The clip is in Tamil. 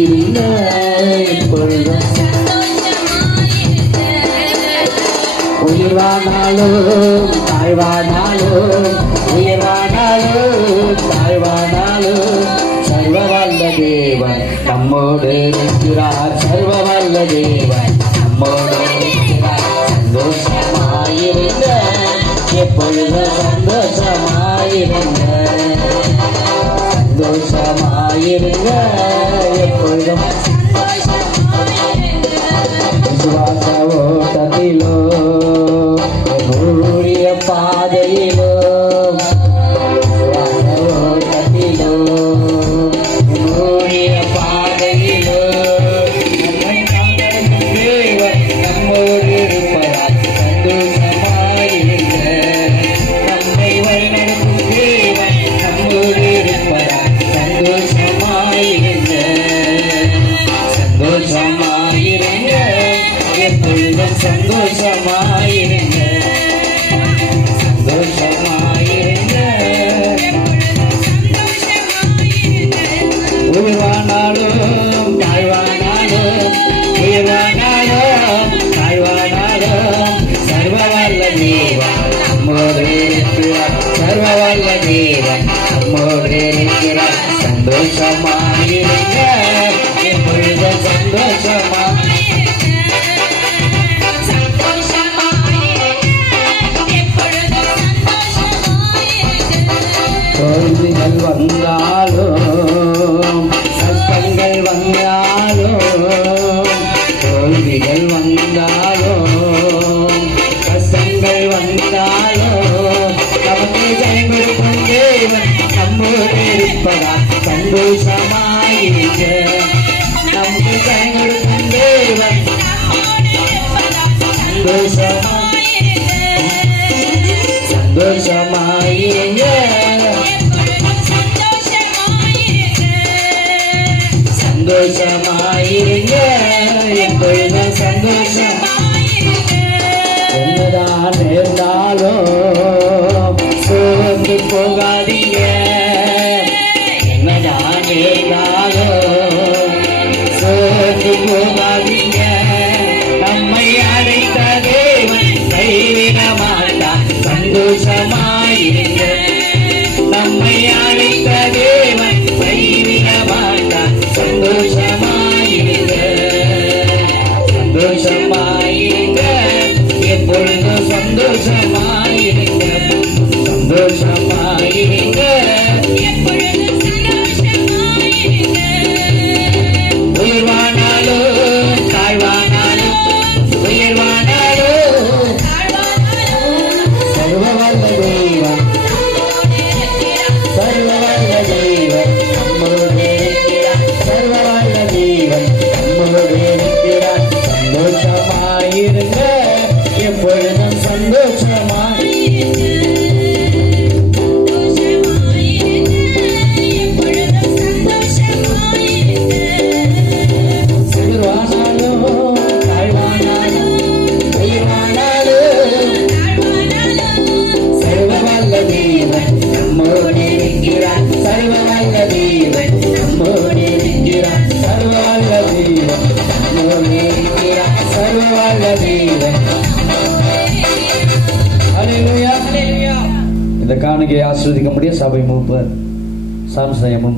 இருந்த எப்பொழுதும் உயிர்வானாலும் தாழ்வானாலும் உயிர்வானாலும் தாழ்வானாலும் சர்வ வல்ல தேவன் நம்மோடு இருக்கிறார். சர்வ வல்ல தேவன் நம்மோடு இருக்கிறார். சந்தோஷமாயிருந்த எப்பொழுதும் சந்தோஷமாயிருந்த சந்தோஷமாயிருங்க எப்பொழுதும் விசுவாச ஓட்டத்திலோ ஊழிய பாதையிலோ விசுவாச ஓட்டத்திலோ ஊழிய பாதையிலோ தேவன் நம்மோடு இருப்பதால் சந்தோஷமாயிருங்க. நம்மை வழிநடத்தும் தேவன் நம்மோடு இருப்பதால் சந்தோஷமாயிருங்க. சந்தோஷமாயிருங்க எப்பொழுதும் சந்தோஷமாயிருங்க. சந்தோஷமாயிருங்க உயிர்வானாலும் தாழ்வானாலும் உயிர்வானாலும் தாழ்வானாலும் சர்வ வல்ல தேவன் நம்மோடு இருக்கிறார். சர்வ வல்ல தேவன் நம்மோடு இருக்கிறார். சந்தோஷமாயிருங்க எப்பொழுதும் சந்தோஷமா தோல்விகள் வந்தாலும் கஷ்டங்கள் வந்தாலும் தோல்விகள் வந்தாலும் கஷ்டங்கள் வந்தாலும் நமக்கு கைவிடுக்கும் தேவன் நம்மோடு இருப்பதால் சந்தோஷமாயிருக்க. நமக்கு கைவிடுக்கும் தேவன் சந்தோஷமாயிருங்க. சந்தோஷமாயிருங்க எப்பொழுதும் சந்தோஷம். என்னதான் நேர்ந்தாலும் சோர்ந்து போகாதீங்க. என்னதான் நேர்ந்தாலும் சோர்ந்து போகாதீங்க. நம்மை அழைத்த தேவன் கைவிட மாட்டார். சந்தோஷமாயிருங்க. நம்மை அழைத்த தேவன் கைவிட மாட்டார். சந்தோஷமாயிருங்க. சந்தோஷமாயிருங்க எப்பொழுதும் சந்தோஷமாயிருங்க. சந்தோஷமாயிருங்க உயிர்வானாலும் தாழ்வானாலும் உயிர்வானாலும் சர்வ வல்ல தேவன் சர்வ வல்ல தேவன் நம்மோடு இருக்கிறார். சர்வ வல்ல தேவன் நம்மோடு இருக்கிறார். சந்தோஷமாயிருங்க எப்பொழுதும் சந்தோஷமாயிருங்க. உயிர்வானாலும் தாழ்வானாலும் உயிர்வானாலும் சர்வ வல்ல தேவன் நம்மோடு இருக்கிறார். சர்வ வல்ல தேவன் நம்மோடு இருக்கிறார். சர்வ வல்ல தேவன் நம்மோடு இருக்கிறார். சர்வ வல்ல தேவன். ஹல்லேலூயா ஹல்லேலூயா. இந்த காணிக்கையை ஆசீர்வதிக்க முடிய சபை மூப்பர் சாம்சயம்